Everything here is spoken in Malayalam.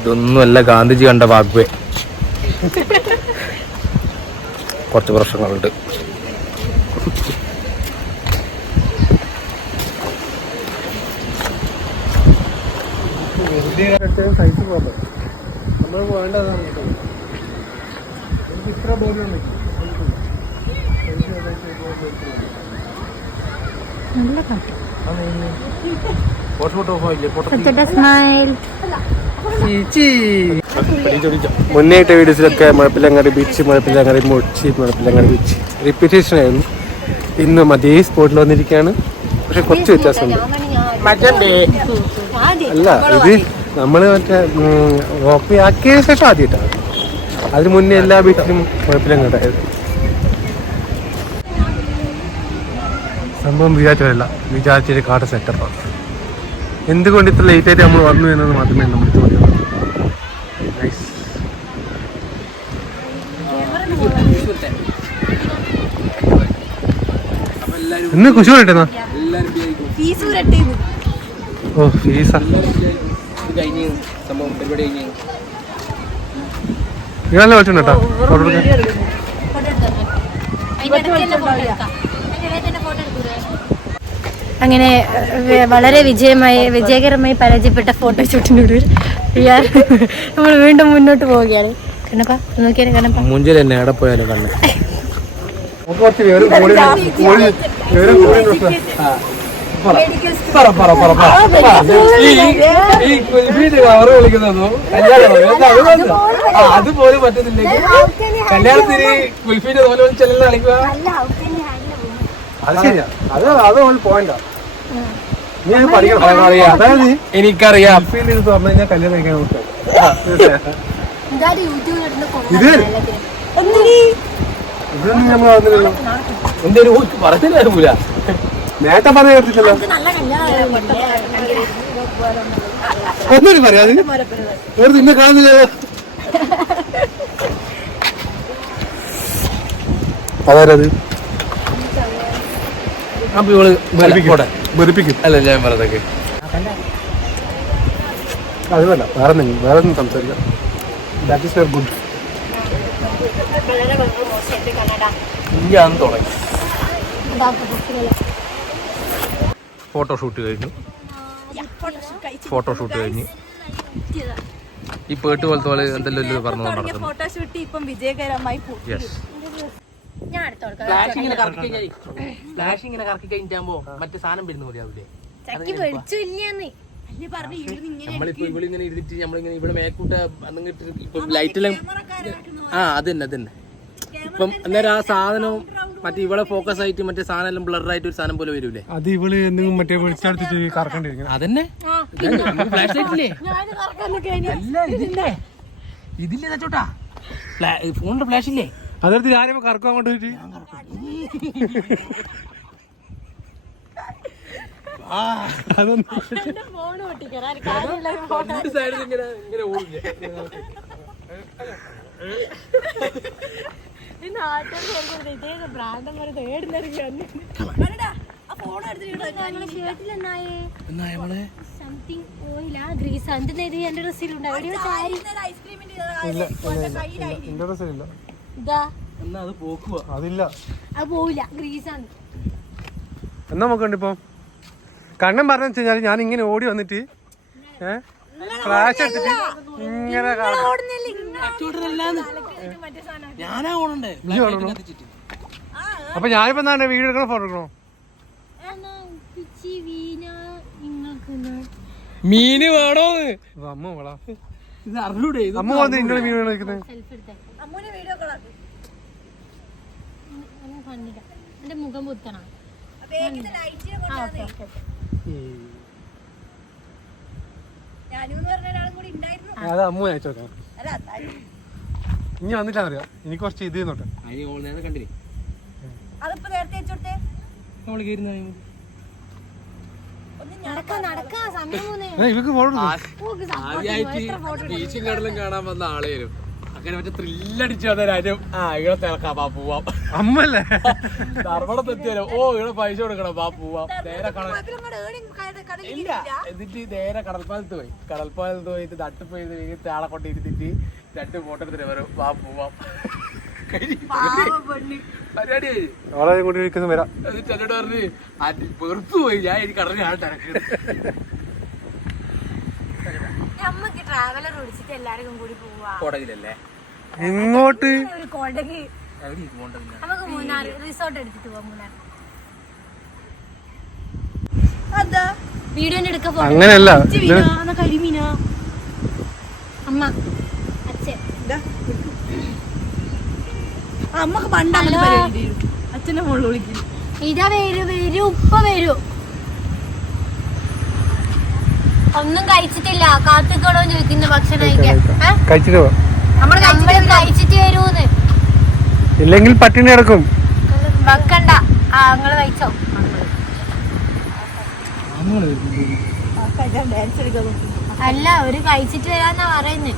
ഇതൊന്നുമല്ല ഗാന്ധിജി കണ്ട വാഗ്വേ. കുറച്ച് പ്രശ്നങ്ങളുണ്ട്. സൈസ് പോകാം. നമ്മൾ വേണ്ടതാണ് കേട്ടോ. ഇത്ര ബോർഡുണ്ട്. മുന്നേറ്റ വീഡിയോസിലൊക്കെ മുഴപ്പിലങ്ങാടി ബീച്ച്, മുഴപ്പിലങ്ങാടി മുച്ചി, മുഴപ്പിലങ്ങാടി ബീച്ച് റിപ്പീറ്റേഷൻ ആയിരുന്നു. ഇന്നും അതേ സ്പോട്ടിൽ വന്നിരിക്കുകയാണ്. പക്ഷെ കുറച്ച് വ്യത്യാസമുണ്ട്. അല്ല, ഇത് നമ്മൾ മറ്റേ റോപ്പ് ആക്കിയ ശേഷം ആദ്യമായിട്ടാണ്. അതിന് മുന്നേ എല്ലാ ബീച്ചിലും മുഴപ്പിലങ്ങാടായിരുന്നു. സംഭവം വിചാരിച്ചതല്ല, വിചാരിച്ചൊരു കാട് സെറ്റപ്പാണ്. എന്തുകൊണ്ട് ഇത്ര ലേറ്റായിട്ട് നമ്മൾ വന്നു എന്നത് മാത്രമേ നമുക്ക് തോന്നിയുള്ളൂ. നൈസ്. ഇന്ന് കുശു കിട്ടുന്ന ഓ ഫീസാ. ഇയാളെ വിളിച്ചിട്ടുണ്ടോ ഫോട്ടോ എടുക്കാൻ? അങ്ങനെ വളരെ വിജയകരമായി പരാജയപ്പെട്ട ഫോട്ടോഷൂട്ടിനോട് നമ്മൾ വീണ്ടും മുന്നോട്ട് പോവുകയാണ്. കണ്ണപ്പാ നോക്കിയാലും കണ്ണപ്പാ മുഞ്ചിൽ തന്നെ എവിടെ പോയാലും കണ്ണേ. അതുപോലെ പറ്റുന്നില്ലെങ്കിൽ കല്യാണത്തിന് കുൽഫീന്റെ തോലെ ചെല്ലുന്ന കളിക്കുക. അത് ശരിയാ, അത് പോയിന്റാ. നീ പഠിക്കണം. അതായത് എനിക്കറിയാം ഫീൽ ചെയ്ത് തുറന്നു കഴിഞ്ഞാൽ കല്യാണം കഴിക്കാൻ നോക്കാം. ഇതൊന്നും നമ്മൾ വന്നില്ലല്ലോ. എന്റെ ഒരു പറഞ്ഞില്ല, നേരത്തെ പറയാൻ കേട്ടില്ലല്ലോ. ഒന്നും പറയാതെ ഇന്നെ കാണുന്നില്ലല്ലോ. അതാരത്? അപ്പൊ ഇവള് വെറുപ്പിക്കും അല്ല ഞാൻ പറഞ്ഞതൊക്കെ. അതുമല്ല, വേറെ ഒന്നും സംസാരിക്കാം. That is very good. ഇങ്ങാന്ന് തുടങ്ങി. ഫോട്ടോഷൂട്ട് കഴിഞ്ഞു. ഈ പേട്ട് പോലത്തെ പോലെ എന്തെല്ലാം പറഞ്ഞു നടക്കുന്നു. ഫോട്ടോഷൂട്ട് ഇപ്പം വിജയകരമായി ഫ്ലാഷ് ഇങ്ങനെ കറക്കി കഴിഞ്ഞാകുമ്പോ മറ്റേ സാധനം വരുന്ന പോലെ ആവില്ലേ? നമ്മളിപ്പോ ഇവിടെ ഇങ്ങനെ ഇരുന്നിട്ട് നമ്മളിങ്ങനെ ഇവിടെ മേക്കൂട്ട ഇപ്പൊ ലൈറ്റെല്ലാം അത് തന്നെ ഇപ്പം അന്നേരം ആ സാധനവും മറ്റേ ഇവിടെ ഫോക്കസ് ആയിട്ട് മറ്റേ സാധനം എല്ലാം ബ്ലറായിട്ട് ഒരു സാധനം പോലെ വരൂലേ? അത് ഇവള് എന്തെങ്കിലും മറ്റേ വിളിച്ചെടുത്തിട്ട് കറക്കണ്ടിരിക്കണം. അതന്നെ ഫ്ലാഷ് ലൈറ്റില്ലേ? അല്ല ഇതില്ലേ ചോട്ടാ, ഫോണിന്റെ ഫ്ലാഷ് ഇല്ലേ? അതെടുത്ത് ഞാനിപ്പോ കറക്കാൻ കൊണ്ടുപോയിട്ട് അതില്ല, എന്നാ നോക്കണ്ട. ഇപ്പൊ കണ്ണൻ പറഞ്ഞു വെച്ചാൽ ഞാൻ ഇങ്ങനെ ഓടി വന്നിട്ട് ഫ്ലാഷ് എടുത്തിട്ട് ഇങ്ങനെ അപ്പൊ ഞാനിപ്പോ എന്താ വീഡിയോ എടുക്കണോ ഫോട്ടോ എടുക്കണോ? മീന് വേണോ? അമ്മ വേളാ ഇത് അറിഞ്ഞൂടെ? അമ്മ വന്ന് നിങ്ങള് മീൻ വിളിക്കുന്നത്. മുഖം പുത്തണം. അത് അമ്മ അയച്ചോക്കാം. ഇനി വന്നിട്ടാന്നറിയാം. എനിക്ക് കുറച്ച് ഇത് നോട്ടെ. കണ്ടില്ലേ ഇവക്ക് ഫോട്ടോ ബീച്ചും കടലും കാണാൻ വന്ന ആളേരും അങ്ങനെ മറ്റേ ത്രില്ലടിച്ചു വന്നേരം ഇവിടെ തിളക്കാം പാ പോവാം. അമ്മല്ലേ ധർമ്മടത്തെത്തിയാലോ ഇവിടെ പൈസ കൊടുക്കണം പാ പോവാം. നേരെ കാണാൻ ഇല്ല എന്നിട്ട് നേരെ കടൽപ്പാലത്ത് പോയിട്ട് തട്ട് പോയി ആളെ കൊണ്ട് ഇരുന്നിട്ട് 2 ഫോട്ടോ എടുത്തിട്ട് വരും വാ പോവാം പരിപാടി അവളെ കൂടി ഇരിക്കുന്ന വരാം. എന്നിട്ട് എന്നോട് പറഞ്ഞ് വെറുത്തു പോയി ഞാൻ എനിക്ക് കടലിൽ ആൾ തിരക്കുന്നത്. നമ്മക്ക് ട്രാവലർ ഓടിച്ചിട്ട് എല്ലാവർക്കും കൂടി പോവാ. കോടതിയിലല്ലേ ഇങ്ങോട്ട് ഒരു കോടകി എവിടെ പോകണ്ടത്? നമുക്ക് മൂന്നാർ റിസോർട്ട് എടുത്തിട്ട് പോവാം. മൂന്നാർ അതാ വീഡിയോന്റെ എടുക്ക അങ്ങനെയല്ല കരിമീനാ അമ്മ അച്ഛൻ അമ്മക്ക് പണ്ടാണ് പരിപാടി. അച്ഛന്റെ മോളിൽ വിളിക്കും. ഇതാ വരൂ ഉപ്പ വരൂ. ഒന്നും കഴിച്ചിട്ടില്ല, കാത്തിക്കണോ ചോദിക്കുന്ന ഭക്ഷണം കഴിക്കാൻ. കഴിച്ചിട്ട് പോ. നമ്മള് കഴിച്ചിട്ട് വരൂന്ന്. ഇല്ലെങ്കിൽ പട്ടിണി കിടക്കും. വെക്കണ്ട. നിങ്ങള് കഴിച്ചോ? ഡാൻസ് എടുക്കാൻ അല്ല, ഒരു കഴിച്ചിട്ട് വരാന്നാ പറയുന്നേ.